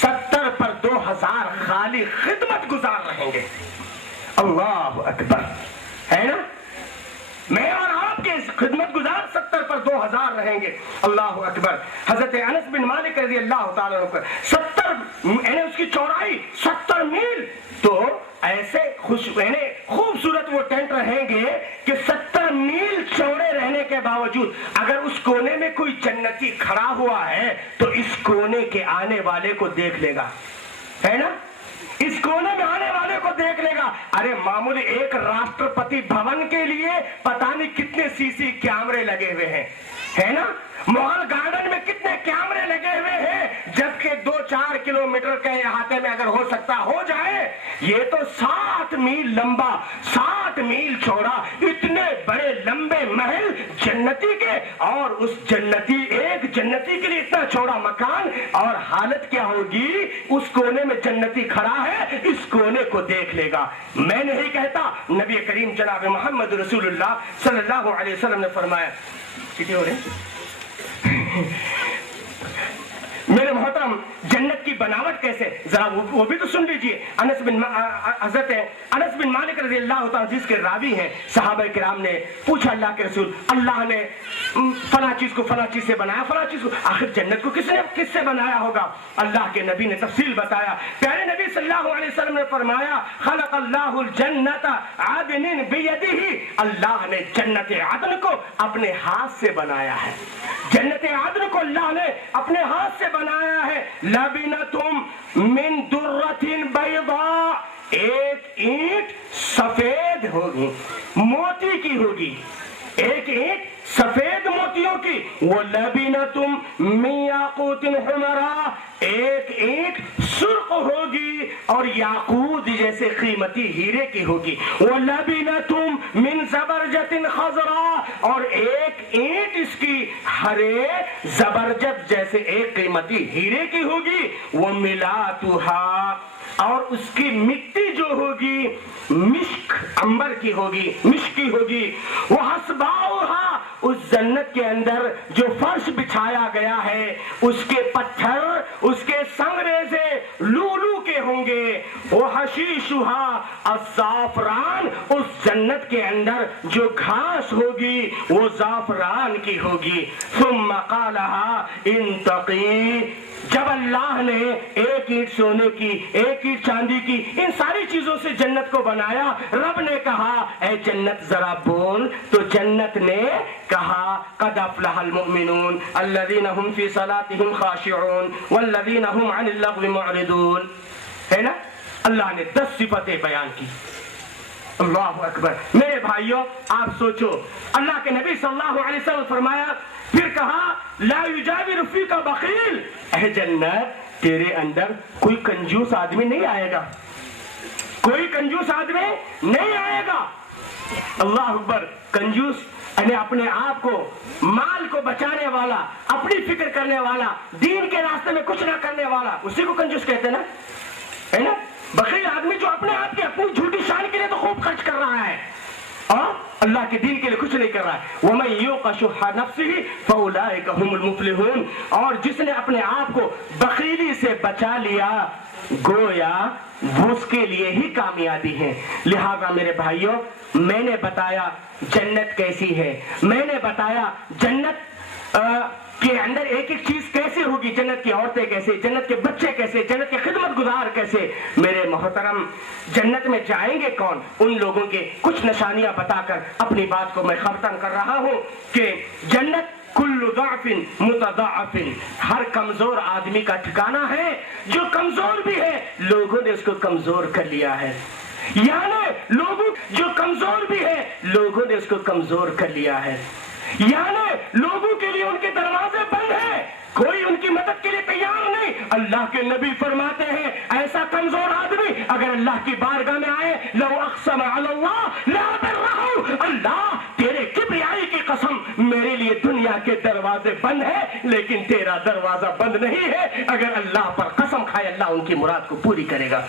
70 پر 2000 خالی خدمت گزار رہیں گے. اللہ اکبر, ہے نا؟ میں اور آپ کے خدمت گزار 70 پر 2000 رہیں گے. اللہ اکبر. حضرت انس بن مالک رضی اللہ تعالیٰ عنہ 70 یعنی اس کی چوڑائی 70 میل, تو ایسے خوبصورت وہ ٹینٹ رہیں گے کہ 70 میل چوڑے رہنے کے باوجود اگر اس کونے میں کوئی جنتی کھڑا ہوا ہے تو اس کونے کے آنے والے کو دیکھ لے گا, ہے نا؟ اس کونے میں آنے والے کو دیکھ لے گا. ارے معمولی ایک راشٹرپتی بھون کے لیے پتہ نہیں کتنے CC کیمرے لگے ہوئے ہیں, ہے نا؟ مغل گارڈن میں کتنے کیمرے لگے ہوئے ہیں, جبکہ 2-4 کلومیٹر کے احاطے میں اگر ہو سکتا ہو جائے. یہ تو 60 میل لمبا 60 میل چوڑا اتنے بڑے لمبے محل جنتی کے, اور اس جنتی ایک جنتی کے لیے اتنا چوڑا مکان. اور حالت کیا ہوگی, اس کونے میں جنتی کھڑا ہے, اس کونے کو دیکھ لے گا. میں نہیں کہتا, نبی کریم جناب محمد رسول اللہ صلی اللہ علیہ وسلم نے فرمایا. کتنے ہو رہے میرے محترم, جنت کی بناوٹ کیسے, ذرا وہ بھی تو سن لیجئے. حضرت انس بن مالک رضی اللہ تعالیٰ جس کے راوی ہیں, صحابہ کرام نے پوچھا اللہ کے رسول, اللہ نے فلاں چیز کو فلاں چیز سے بنایا, فلاں چیز کو, آخر جنت کو کس سے بنایا ہوگا؟ اللہ کے نبی نے تفصیل بتایا. پیارے نبی صلی اللہ علیہ وسلم نے فرمایا, خلق اللہ الجنت عدن بیدہ, اللہ نے جنت عدن کو اپنے ہاتھ سے بنایا ہے. جنت عدن کو اللہ نے اپنے ہاتھ سے بنایا ہے. لبنتم من درۃ بیضاء, ایک اینٹ سفید ہوگی, موتی کی ہوگی, ایک اینٹ سفید موتیوں کی. وہ لبنتم من یاقوت حمراء, ایک اینٹ سرخ ہوگی اور یاقوت جیسے قیمتی ہیرے کی ہوگی. وہ لبنتم من زبرجت خضراء, اور ایک اینٹ اس کی ہرے زبرجد جیسے ایک قیمتی ہیرے کی ہوگی. وہ ملاتھا, اور اس کی مٹی جو ہوگی مشک عنبر کی ہوگی, مشک کی ہوگی. وہ حسباؤہا, اس جنت کے اندر جو فرش بچھایا گیا ہے اس کے پتھر, اس کے سنگریزے لولو کے ہوں گے. وہ حشیشہا الزعفران, اس جنت کے اندر جو گھاس ہوگی وہ زعفران کی ہوگی. ثم قالہا انتقی, جب اللہ نے ایک اینٹ سونے کی, ایک اینٹ چاندی کی, ان ساری چیزوں سے جنت کو بنایا, رب نے کہا اے جنت ذرا بول, تو جنت نے کہا قد افلح المؤمنون الذین هم فی صلاتهم خاشعون والذین هم عن اللغو معرضون, ہے نا؟ اللہ نے 10 صفتیں بیان کی. اللہ اکبر. میرے بھائیوں آپ سوچو, اللہ کے نبی صلی اللہ علیہ وسلم فرمایا, پھر کہا لا یجاور فیک بخیل, اے جنت تیرے اندر کوئی کنجوس آدمی نہیں آئے گا, کوئی کنجوس آدمی نہیں آئے گا. اللہ اکبر. کنجوس یعنی اپنے آپ کو, مال کو بچانے والا, اپنی فکر کرنے والا, دین کے راستے میں کچھ نہ کرنے والا, اسی کو کنجوس کہتے ہیں نا, ہے نا؟ بخیل آدمی جو اپنے آپ کی اپنی جھوٹی شان کے لیے تو خوب خرچ کر رہا ہے اور اللہ کے دین کے لیے کچھ نہیں کر رہا ہے. وَمَن يُوقَ شُحَّ نَفْسِهِ فَأُولَٰئِكَ هُمُ الْمُفْلِحُونَ, اور جس نے اپنے آپ کو بخیلی سے بچا لیا گویا وہ اس کے لیے ہی کامیابی ہے. لہذا میرے بھائیوں, میں نے بتایا جنت کیسی ہے, میں نے بتایا جنت کے اندر ایک ایک چیز کیسے ہوگی, جنت کی عورتیں کیسے, جنت کے بچے کیسے, جنت کے خدمت گزار کیسے. میرے محترم, جنت میں جائیں گے کون, ان لوگوں کے کچھ نشانیاں بتا کر اپنی بات کو میں ختم کر رہا ہوں کہ جنت کل ضعف متضاعف, ہر کمزور آدمی کا ٹھکانہ ہے. جو کمزور بھی ہے لوگوں نے اس کو کمزور کر لیا ہے, یعنی لوگوں جو کمزور بھی ہے لوگوں نے اس کو کمزور کر لیا ہے, یعنی لوگوں کے لیے ان کے دروازے بند ہیں, کوئی ان کی مدد کے لیے تیار نہیں. اللہ کے نبی فرماتے ہیں ایسا کمزور آدمی اگر اللہ کی بارگاہ میں آئے, لو اقسم علی اللہ لا برہ, اللہ تیرے کبریائی کی قسم میرے لیے دنیا کے دروازے بند ہے لیکن تیرا دروازہ بند نہیں ہے. اگر اللہ پر قسم کھائے اللہ ان کی مراد کو پوری کرے گا.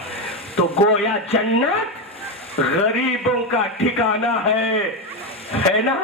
تو گویا جنت غریبوں کا ٹھکانہ ہے نا.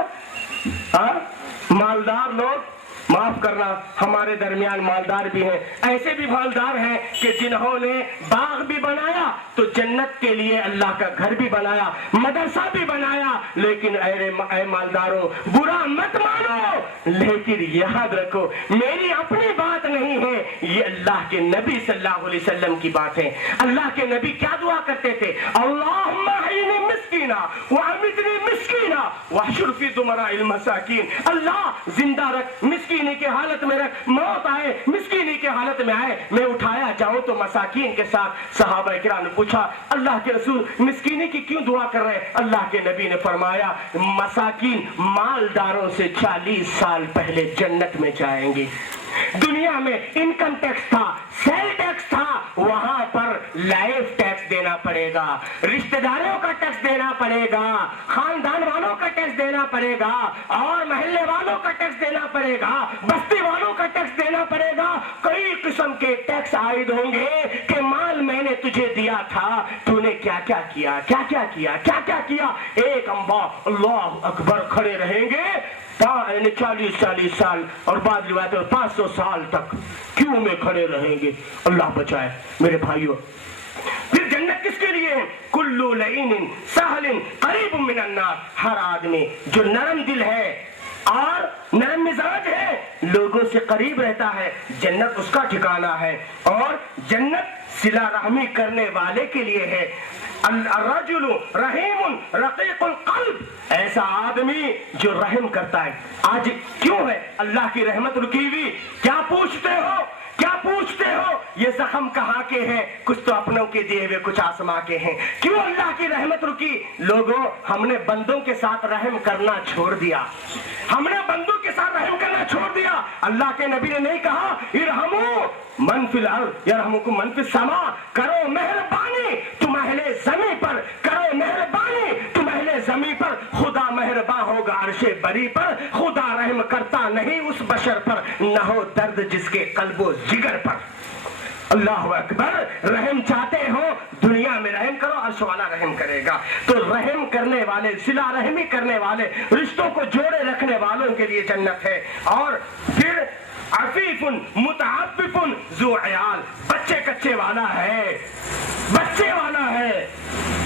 مالدار لوگ माफ करना, हमारे दरमियान मालदार भी हैं, ऐसे भी मालदार हैं कि जिन्होंने बाग भी बनाया तो जन्नत के लिए अल्लाह का घर भी बनाया, मदरसा भी बनाया, लेकिन ऐ मालदारों बुरा मत मानो, लेकिन याद रखो मेरी अपनी बात नहीं है, ये अल्लाह के नबी सल्लल्लाहु अलैहि वसल्लम की बात है। अल्लाह के नबी क्या दुआ करते थे? अल्लाहुम्मा अहिनी मिस्कीना व अमितनी मिस्कीना वहशुर फी दुमराइल मसाकीन, अल्लाह जिंदा रख, मिस्कीनी के हालत में रख, मौत आए मिस्कीनी के हालत में आए मैं उठाया जाऊं तो मसाकीन के साथ। सहाबा किराम ने पूछा अल्लाह के रसूल मिस्कीनी की क्यों दुआ कर रहे हैं? अल्लाह के नबी ने फरमाया मसाकीन मालदारों से 40 साल पहले जन्नत में जाएंगे। दुनिया में इनकम टैक्स था, सेल टैक्स था, वहां पर लाइफ टैक्स देना पड़ेगा, रिश्तेदारों का टैक्स देना पड़ेगा, खानदान वालों का टैक्स देना पड़ेगा, और महल्ले वालों का टैक्स देना पड़ेगा, बस्ती वालों का टैक्स देना पड़ेगा। कई किस्म के टैक्स आयद होंगे कि माल मैंने तुझे दिया था, तूने क्या क्या किया, क्या क्या किया, क्या क्या किया। एक अम्बा अल्लाह अकबर खड़े रहेंगे 40 साल और बाद रिवायत में 500 साल तक क्यों में खड़े रहेंगे। अल्लाह बचाए मेरे भाइयों। फिर जन्नत किसके लिए है? कुल्लु लईनिन सहलिन करीब मिनन नार, हर आदमी जो नरम दिल है और नरम मिजाज है, लोगों से करीब रहता है, जन्नत उसका ठिकाना है। और जन्नत सिला रहमी करने वाले के लिए है। अर्रजुलु रहीमुन रकीकुल क़ल्ब, ऐसा आदमी जो रहम करता है। आज क्यों है अल्लाह की रहमत रुकी हुई? क्या पूछते हो, क्या पूछते हो? ये जख्म कहाँ के हैं? कुछ तो अपनों के दिए हुए, कुछ आसमां के हैं। क्यों अल्लाह की रहमत रुकी? लोगों, हमने बंदों के साथ रहम करना छोड़ दिया, हमने बंदों के साथ रहम करना छोड़ दिया। अल्लाह के नबी ने नहीं कहा इरहमू मन फिल अर्द यरहमुकुम मन फिस समा, करो मेहरबानी तुम अहले ज़मीन पर, करो मेहरबानी तुम अहले ज़मीन पर, खुदा मेहरबान होगा अर्शे बरी पर, खुदा रहम करता नहीं उस बशर पर, न हो दर्द जिसके कल्बो जिगर पर। अल्लाह अकबर। रहम चाहते हो दुनिया में रहम करो, अर्श वाला रहम करेगा। तो रहम करने वाले, सिला रहमी करने वाले, रिश्तों को जोड़े रखने वालों के लिए जन्नत है। और फिर अफीफुन मुतअफ्फिफुन ज़ू अयाल, बच्चे कच्चे वाला है, बच्चे वाला है,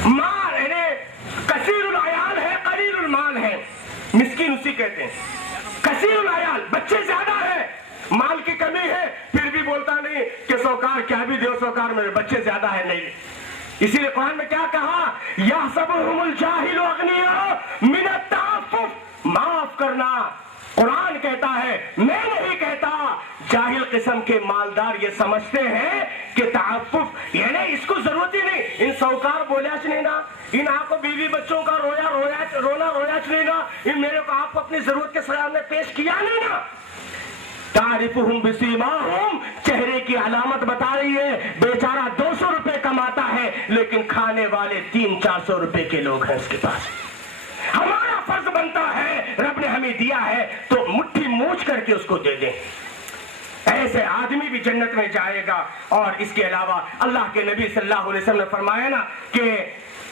माल कसीरुल अयाल है, कलीलुल माल है, मिस्कीन उसी कहते हैं। कसीरुल अयाल, बच्चे ज्यादा है, माल की कमी है, फिर भी बोलता नहीं कि सौकार क्या भी दो, सौकार मेरे बच्चे ज्यादा है, नहीं। इसीलिए कुरान में क्या कहा? यहसबुहुमुल जाहिलु अगनिया मिनत तअफ्फुफ, माफ करना। कुरान कहता है, मैं नहीं कहता। जाहिल किस्म के मालदार ये समझते हैं कि तअफ्फुफ यानी इसको जरूरत ही नहीं, इन सौकार बोलियाच नहीं ना, इन आपको बीवी बच्चों का रोना रोयाच नहीं ना, इन मेरे को आपको अपनी जरूरत के सामने पेश किया नहीं ना। तारिफुहुम बिसीमाहुम, चेहरे की अलामत बता रही है। बेचारा 200 रुपए कमाता है लेकिन खाने वाले 300-400 रुपए के लोग हैं उसके पास। हमारा फर्ज बनता है, रब ने हमें दिया है तो मुट्ठी मूछ करके उसको दे दें। ऐसे आदमी भी जन्नत में जाएगा। और इसके अलावा अल्लाह के नबी सल्लल्लाहु अलैहि वसल्लम ने फरमाया ना कि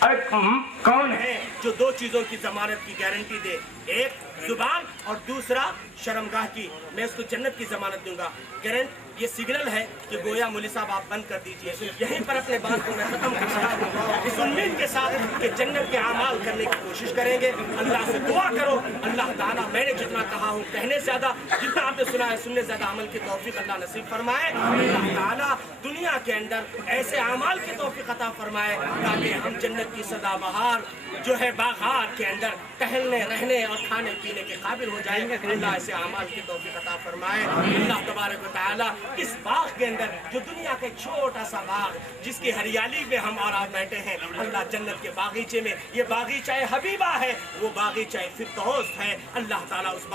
कौन है जो दो चीजों की जमानत की गारंटी दे, एक जुबान और दूसरा शर्मगाह की, मैं उसको जन्नत की जमानत दूंगा। गारंट ये सिग्नल है कि गोया मौलवी साहब आप बंद कर दीजिए, यहीं पर अपने बात को मैं खत्म कर सकता हूँ इस उम्मीद के साथ कि जन्नत के अमाल करने की कोशिश करेंगे। अल्लाह से दुआ करो, अल्लाह ताला मैंने जितना कहा हूँ कहने ज्यादा, जितना आपने सुना है सुनने ज्यादा अमल की तौफीक अल्लाह नसीब फरमाए। अल्लाह ताला दुनिया के अंदर ऐसे अमाल की तौफीक अता फरमाए ताकि हम जन्नत की सदाबहार जो है बागात के अंदर टहलने रहने और खाने पीने के काबिल हो जाएंगे। अल्लाह ऐसे अमाल की तौफीक अता फरमाए। अल्लाह तबारक व तआला इस बाग के अंदर जो दुनिया के छोटा सा बाग जिसकी हरियाली में हम और आप बैठे हैं, अल्लाह जन्नत के बागीचे में, ये बागीचा हबीबा है, वो बागीचा फिरदौस है। अल्लाह ताला उस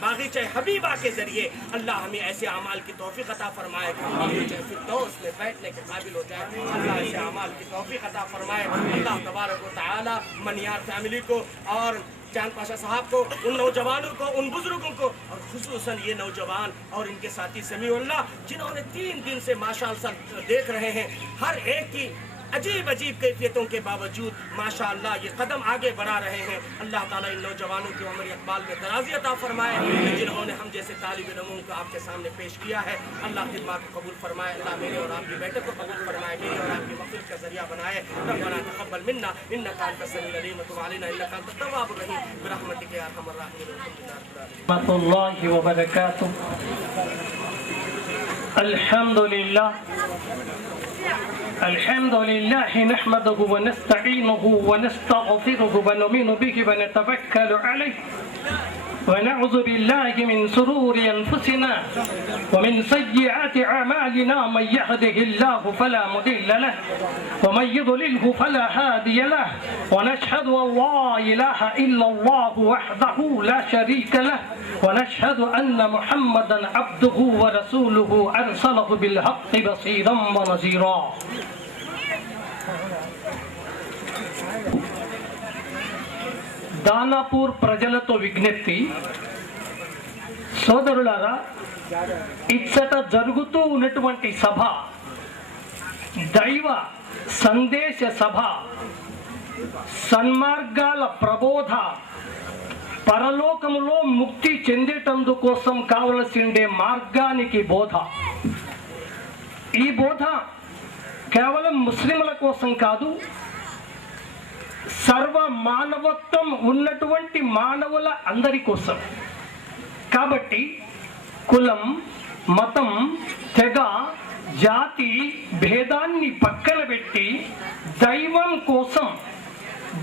बागीचा हबीबा के जरिए अल्लाह हमें ऐसे अमाल की तौफीक अता फरमाए कि बागीचा फिरदौस में बैठने के काबिल हो जाए। अल्लाह ऐसे अमाल की तौफीक अता फरमाए। अल्लाह तबारक व तआला मनियार फैमिली को और चांद पाशा साहब को, उन नौजवानों को, उन बुजुर्गों को, और खुसूसन ये नौजवान और इनके साथी समीउल्लाह जिन्होंने 3 दिन से माशाअल्लाह देख रहे हैं, हर एक की अजीब अजीब कैफियतों के बावजूद माशाअल्लाह ये कदम आगे बढ़ा रहे हैं। अल्लाह ताला इन नौजवानों की उम्र इकबाल में दराज़ी अता फरमाए, जिन्होंने हम जैसे तालिब इल्मों को आपके सामने पेश किया है। अल्लाह खिदमत को कबूल फरमाए, अल्लाह मेरे और आपकी बैठक को कबूल फरमाए, मेरे और आपकी मग़फ़िरत का ज़रिया बनाए। रब्बना तक़ब्बल मिन्ना इन्नका अंतस समीउल अलीम व तुब अलैना इन्नका अंतत तव्वाबुर रहीम बिरहमतिका या अरहमर राहिमीन। रहमतुल्लाहि व बरकातुहू। अल्हम्दुलिल्लाह नहमदुहु व नस्तईनुहु व नस्तगफिरुहु व नुमिनु बिहि व नतवक्कलु अलैहि व नऊज़ु बिल्लाहि मिन शुरूरि अनफुसिना व मिन सय्यिआति अमालिना मन यहदिहिल्लाहु फला मुदिल्ल लहु व मन युद्लिलहु फला हादिय लहु व नशहदु अन ला इलाहा इल्लल्लाहु वहदहु ला शरीक लहु व नशहदु अन्न मुहम्मदन अब्दुहु व रसूलुहु अरसलहु बिल हक़्क़ि बसीरन व नज़ीरा। దానాపూర్ ప్రజలతో విజ్ఞప్తి, సోదరులారా, ఇచ్చట జరుగుతూ ఉన్నటువంటి సభ దైవ సందేశ సభ, సన్మార్గాల ప్రబోధ, పరలోకములో ముక్తి చెందేటందుకోసం కావలసిండే మార్గానికి బోధ. ఈ బోధ కేవలం ముస్లింల కోసం కాదు, సర్వ మానవత్వం ఉన్నటువంటి మానవుల అందరి కోసం. కాబట్టి కులం, మతం, తెగ, జాతి భేదాన్ని పక్కన పెట్టి దైవం కోసం,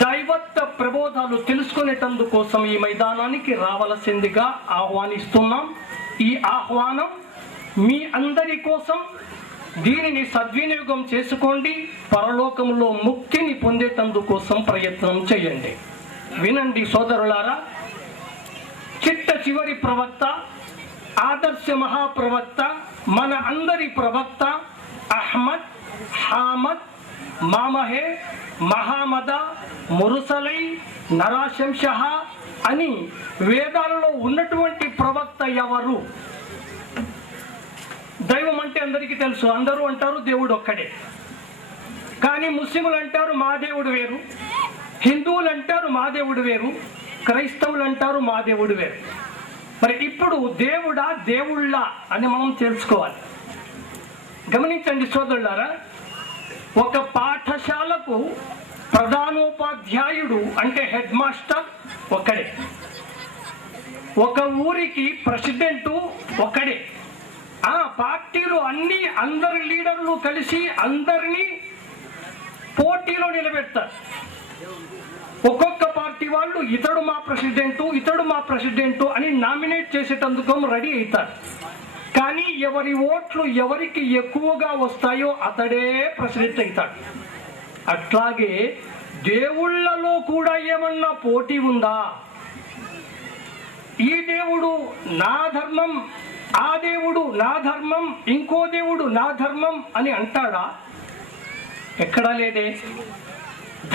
దైవత్వ ప్రబోధాలు తెలుసుకునేటందుకోసం ఈ మైదానానికి రావలసిందిగా ఆహ్వానిస్తున్నాం. ఈ ఆహ్వానం మీ అందరి కోసం. దీనిని సద్వినియోగం చేసుకోండి, పరలోకంలో ముక్తిని పొందేటందుకోసం ప్రయత్నం చేయండి. వినండి సోదరులారా, చిట్ట చివరి ప్రవక్త, ఆదర్శ మహాప్రవక్త, మన అందరి ప్రవక్త అహ్మద్, హామద్, మామహే, మహామద, మురుసలై, నరాశంషహ అని వేదాలలో ఉన్నటువంటి ప్రవక్త ఎవరు? దైవం అంటే అందరికీ తెలుసు, అందరూ అంటారు దేవుడు ఒక్కడే. కానీ ముస్లింలు అంటారు మా దేవుడు వేరు, హిందువులు అంటారు మా దేవుడు వేరు, క్రైస్తవులు అంటారు మా దేవుడు వేరు. మరి ఇప్పుడు దేవుడా దేవుళ్ళ అని మనం తెలుసుకోవాలి. గమనించండి సోదరులారా, ఒక పాఠశాలకు ప్రధానోపాధ్యాయుడు అంటే హెడ్ మాస్టర్ ఒక్కడే, ఒక ఊరికి ప్రెసిడెంటు ఒక్కడే. ఆ పార్టీలు అన్ని అందరి లీడర్లు కలిసి అందరినీ పోటీలో నిలబెడతారు. ఒక్కొక్క పార్టీ వాళ్ళు ఇతడు మా ప్రెసిడెంటు, ఇతడు మా ప్రెసిడెంటు అని నామినేట్ చేసేటందుకు రెడీ అవుతారు. కానీ ఎవరి ఓట్లు ఎవరికి ఎక్కువగా వస్తాయో అతడే ప్రెసిడెంట్ అవుతాడు. అట్లాగే దేవుళ్ళలో కూడా ఏమన్నా పోటీ ఉందా? ఈ దేవుడు నా ధర్మం, ఆ దేవుడు నా ధర్మం, ఇంకో దేవుడు నా ధర్మం అని అంటాడా? ఎక్కడా లేదే.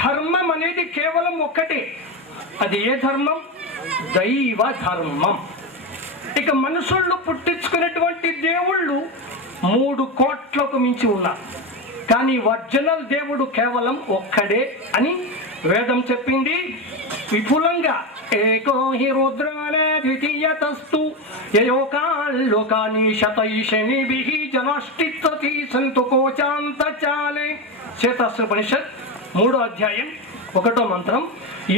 ధర్మం అనేది కేవలం ఒక్కటే. అది ఏ ధర్మం? దైవ ధర్మం. ఇక మనుషుళ్ళు పుట్టించుకునేటువంటి దేవుళ్ళు 3 కోట్లకు మించి ఉన్నారు. కానీ ఒరిజినల్ దేవుడు కేవలం ఒక్కడే అని వేదం చెప్పింది విపులంగా. ఏకో హి రుద్రాల ద్వితీయతస్తు యయోకాల్లోకాని శతైషణిభిః జనాష్టిత్వతి సంతు కోచాంతచాలే. శ్వేతాస్త్రోపనిషత్ 3వ అధ్యాయం 1వ మంత్రం.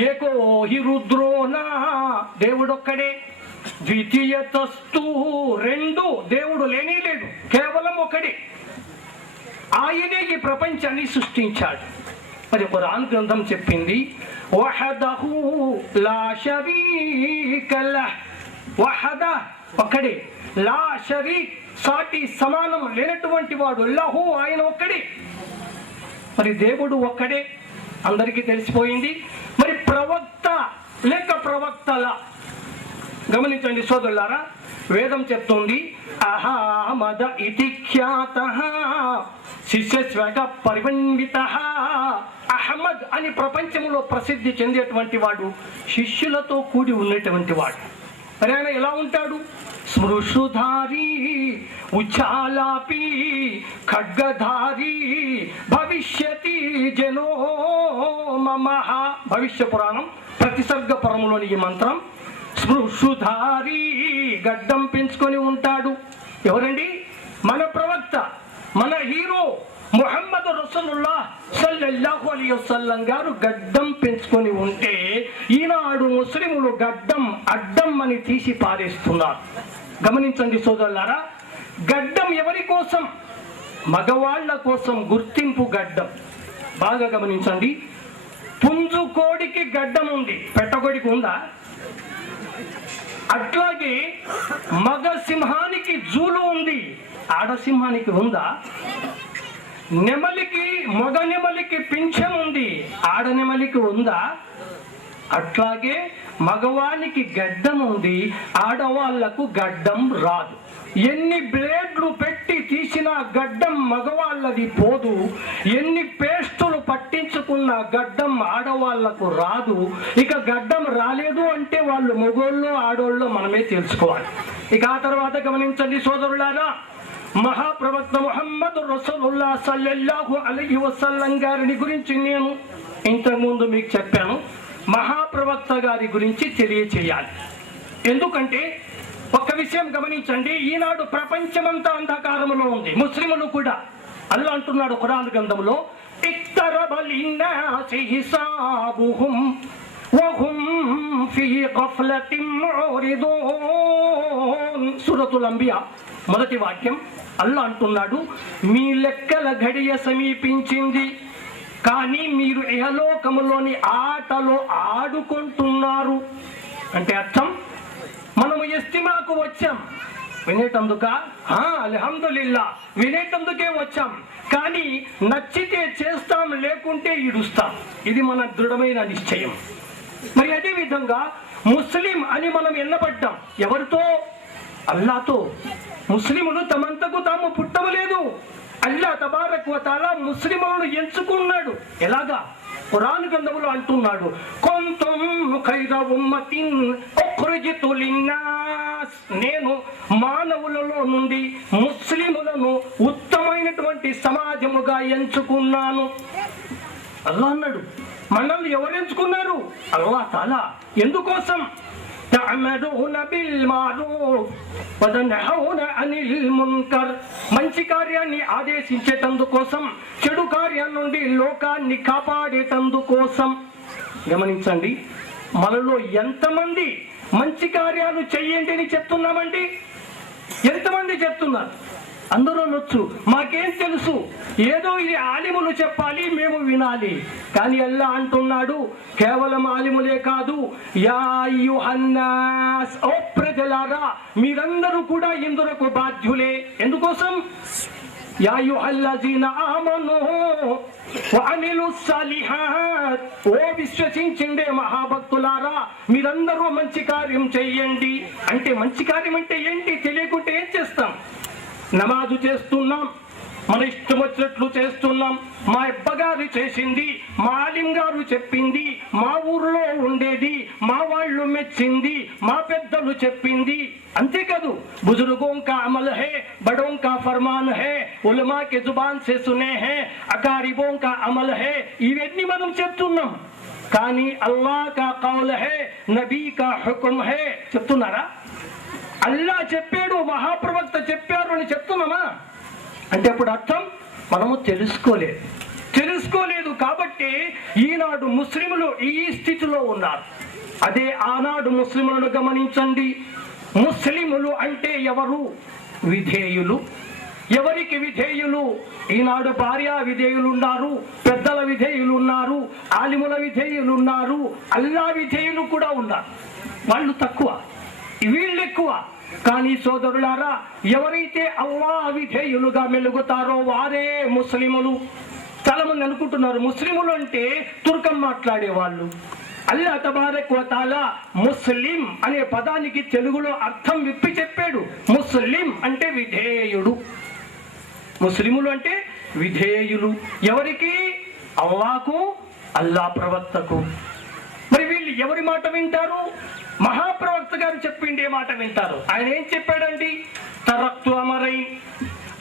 ఏకో హి రుద్రోనా, దేవుడొక్కడే. ద్వితీయతస్తు, 2 దేవుడు లేనే లేడు, కేవలం ఒకడే. ఆయనే ఈ ప్రపంచాన్ని సృష్టించాడు. మరి ఖురాన్ గ్రంథం చెప్పింది వహదహు లా షరీక లహ్. వహద ఒక్కడే, లా షరీక్ సాటి సమానం లేనటువంటి వాడు, లహు ఆయన ఒక్కడే. మరి దేవుడు ఒక్కడే అందరికీ తెలిసిపోయింది. మరి ప్రవక్త లేక ప్రవక్తల గమనించండి సోదరులారా, వేదం చెప్తుంది అహమద ఇతి ఖ్యాతః శిష్యస్వగ పరివన్వితః. అహ్మద్ అని ప్రపంచంలో ప్రసిద్ధి చెందేటువంటి వాడు, శిష్యులతో కూడి ఉన్నటువంటి వాడు. మరి ఆయన ఎలా ఉంటాడు? స్మృషుధారి ఉచ్చాలాపి ఖడ్గధారి భవిష్యతి జనో మమః. భవిష్య పురాణం ప్రతిసర్గ పరములోని ఈ మంత్రం. స్మృషుధారి గడ్డం పెంచుకొని ఉంటాడు. ఎవరండి? మన ప్రవక్త, మన హీరో ముహమ్మద్ రసూలుల్లాహ్ సల్లల్లాహు అలైహి వసల్లం గారు గడ్డం పెంచుకొని ఉంటే ఈనాడు ముస్లిములు గడ్డం అడ్డం అని తీసి పారేస్తున్నారు. గమనించండి సోదరులారా, గడ్డం ఎవరి కోసం? మగవాళ్ల కోసం గుర్తింపు గడ్డం. బాగా గమనించండి. పుంజు కోడికి గడ్డం ఉంది, పెట్టకోడికి ఉందా? అట్లాగే మగ సింహానికి జూలు ఉంది, ఆడసింహానికి ఉందా? నెమలికి, మగ నెమలికి పింఛం ఉంది, ఆడ నెమలికి ఉందా? అట్లాగే మగవానికి గడ్డం ఉంది, ఆడవాళ్లకు గడ్డం రాదు. ఎన్ని బ్లేడ్లు పెట్టి తీసిన గడ్డం మగవాళ్ళది పోదు, ఎన్ని పేస్టులు పట్టించుకున్న గడ్డం ఆడవాళ్లకు రాదు. ఇక గడ్డం రాలేదు అంటే వాళ్ళు మగోళ్ళు ఆడోళ్ళు మనమే తెలుసుకోవాలి. ఇక ఆ తర్వాత గమనించండి సోదరులారా, మహాప్రవక్త ముహమ్మద్ రసూలుల్లాహ్ సల్లల్లాహు అలైహి వసల్లం గారిని గురించి నేను ఇంతకుముందు మీకు చెప్పాను. మహాప్రవక్త గారి గురించి తెలియచేయాలి. ఎందుకంటే ఒక్క విషయం గమనించండి, ఈనాడు ప్రపంచమంతా అంధకారంలో ఉంది, ముస్లిములు కూడా. అల్లా అంటున్నాడు ఖురాన్ గ్రంథంలో, ఇక్తరబ లిన్నాసి హిసాబుహుం వహుం ఫీ గఫ్లతిన్ మురిదూన్. సూరతుల్ అంబియా మొదటి వాక్యం. అల్లా అంటున్నాడు, మీ లెక్కల ఘడియ సమీపించింది, కానీ మీరు ఇహలోకములోని ఆటలో ఆడుకుంటున్నారు. అంటే అర్థం, మనము ఇస్తిమాకు వచ్చాం వినేటందుక, అల్హమ్దులిల్లా వినేటందుకే వచ్చాం, కానీ నచ్చితే చేస్తాం, లేకుంటే ఇడుస్తాం. ఇది మన దృఢమైన నిశ్చయం. మరి అదే విధంగా ముస్లిం అని మనం ఎన్నబడ్డాం. ఎవరితో? అల్లాతో. ముస్లిములు తమంతకు తాము పుట్టవలేదు, అల్లా తబారక్ వ తఆలా ముస్లిములను ఎంచుకున్నాడు. ఎలాగా? ఖురాన్ గ్రంథంలో అంటున్నాడు, కుంతుం ఖైర ఉమ్మతిన్ ఉఖ్రిజతు లిన్నాస్. నేను మానవులలో నుండి ముస్లిములను ఉత్తమైనటువంటి సమాజముగా ఎంచుకున్నాను. అల్లా అన్నాడు. మనల్ని ఎవరు ఎంచుకున్నారు? అల్లా తాలా. ఎందుకోసం? తఅమరున బిల్ మారూఫ్ వతన్హౌన అనిల్ మున్కర్. మంచి కార్యాన్ని ఆదేశించేటందుకోసం, చెడు కార్యం నుండి లోకాన్ని కాపాడేటందుకోసం. గమనించండి, మనలో ఎంతమంది మంచి కార్యాలు చెయ్యండి అని చెప్తున్నామండి? ఎంతమంది చెప్తున్నారు? అందరూ నొచ్చు, మాకేం తెలుసు, ఏదో ఇది ఆలిములు చెప్పాలి, మేము వినాలి. కానీ అల్లా అంటున్నాడు, కేవలం ఆలిములే కాదు, యా అయ్యుహన్నాస్, ఓ ప్రజలారా, మీరందరూ కూడా ఇందులకు బాధ్యులే. ఎందుకోసం? యా అయ్యుహల్లజీనా ఆమనూ వఅమిలుస్ సాలిహాత్, ఓ విశ్వసించిండే మహాభక్తులారా, మీరందరూ మంచి కార్యం చెయ్యండి. అంటే మంచి కార్యం అంటే ఏంటి తెలియకుంటే ఏం చేస్తాం? నమాజు చేస్తున్నాం, మన ఇష్టం వచ్చినట్లు చేస్తున్నాం. మా అబ్బగారు చేసింది, మా ఆలిం గారు చెప్పింది, మా ఊర్లో ఉండేది, మా వాళ్ళు మెచ్చింది, మా పెద్దలు చెప్పింది. అంతేకాదు, బుజుర్గోं का अमल है, बड़ों का फरमान है, उलमा के जुबान से सुने हैं, अकारिबों का अमल है. ఇవన్నీ మనం చెప్తున్నాం. కానీ అల్లా కా కౌల్ హై, నబీ కా హుకుమ్ హై చెప్తున్నారా? అల్లా చెప్పాడు, మహాప్రవక్త చెప్పారు అని చెప్తున్నామా? అంటే అప్పుడు అర్థం మనము తెలుసుకోలేదు కాబట్టి ఈనాడు ముస్లిములు ఈ స్థితిలో ఉన్నారు. అదే ఆనాడు ముస్లిములను గమనించండి. ముస్లిములు అంటే ఎవరు? విధేయులు. ఎవరికి విధేయులు? ఈనాడు భార్య విధేయులు ఉన్నారు, పెద్దల విధేయులు ఉన్నారు, ఆలిముల విధేయులు ఉన్నారు, అల్లా విధేయులు కూడా ఉన్నారు. వాళ్ళు తక్కువ, వీళ్ళు ఎక్కువ. కానీ సోదరులారా, ఎవరైతే అల్లా విధేయులుగా మెలుగుతారో వారే ముస్లిములు. చాలా మంది అనుకుంటున్నారు ముస్లిములు అంటే తుర్కం మాట్లాడే వాళ్ళు. అల్లా తబారక్ వ తఆలా ముస్లిం అనే పదానికి తెలుగులో అర్థం విప్పి చెప్పాడు. ముస్లిం అంటే విధేయుడు. ముస్లిములు అంటే విధేయులు. ఎవరికి? అల్లాకు, అల్లా ప్రవక్తకు. మరి వీళ్ళు ఎవరి మాట వింటారు? మహాప్రవక్త గారు చెప్పిండే మాట వింటారు. ఆయన ఏం చెప్పాడండి? తరక్తు అమరైన్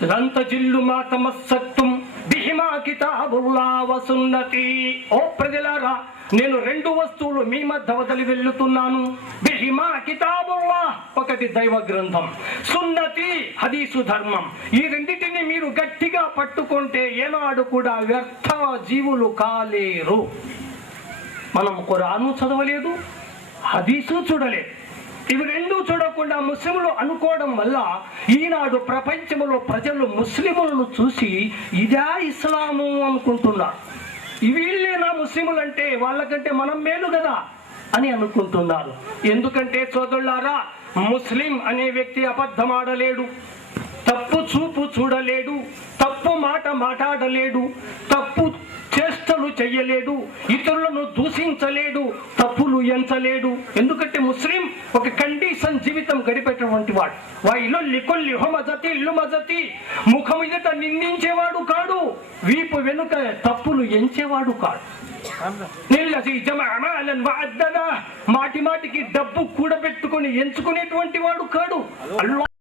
లం తజిల్లు మా తమస్సక్తుం బిహిమా కితాబుల్లాహ్ వ సున్నతి. ఓ ప్రజలారా, నేను 2 వస్తువులు మీ మధ్య వదిలి వెళ్ళుతున్నాను. బిహిమా కితాబుల్లాహ్, ఒకటి దైవ గ్రంథం, సున్నతి హదీసు ధర్మం. ఈ రెండింటిని మీరు గట్టిగా పట్టుకుంటే ఏనాడు కూడా వ్యర్థ జీవులు కాలేరు. మనం ఖురాను చదవలేదు, హదీసు చూడలేదు. ఇవి 2 చూడకుండా ముస్లింలు అనుకోవడం వల్ల ఈనాడు ప్రపంచంలో ప్రజలు ముస్లిములను చూసి ఇదా ఇస్లాము అనుకుంటున్నారు. వీళ్ళేనా ముస్లిములు అంటే, వాళ్ళకంటే మనం మేలు కదా అని అనుకుంటున్నారు. ఎందుకంటే సోదరులారా, ముస్లిం అనే వ్యక్తి అబద్ధం ఆడలేడు, తప్పు చూపు చూడలేడు, తప్పు మాట మాట్లాడలేడు, తప్పు చేష్టలు చెయ్యలేడు, ఇతరులను దూషించలేడు, తప్పులు ఎంచలేడు. ఎందుకంటే ముస్లిం ఒక కండిషన్ జీవితం గడిపేటటువంటి వాడు. వాయిలో లికొల్లి హోమజతి ఇల్లు మజతి, ముఖం ఎదుట నిందించేవాడు కాడు, వీపు వెనుక తప్పులు ఎంచేవాడు కాడు. మాటి మాటికి డబ్బు కూడబెట్టుకుని ఎంచుకునేటువంటి వాడు కాడు.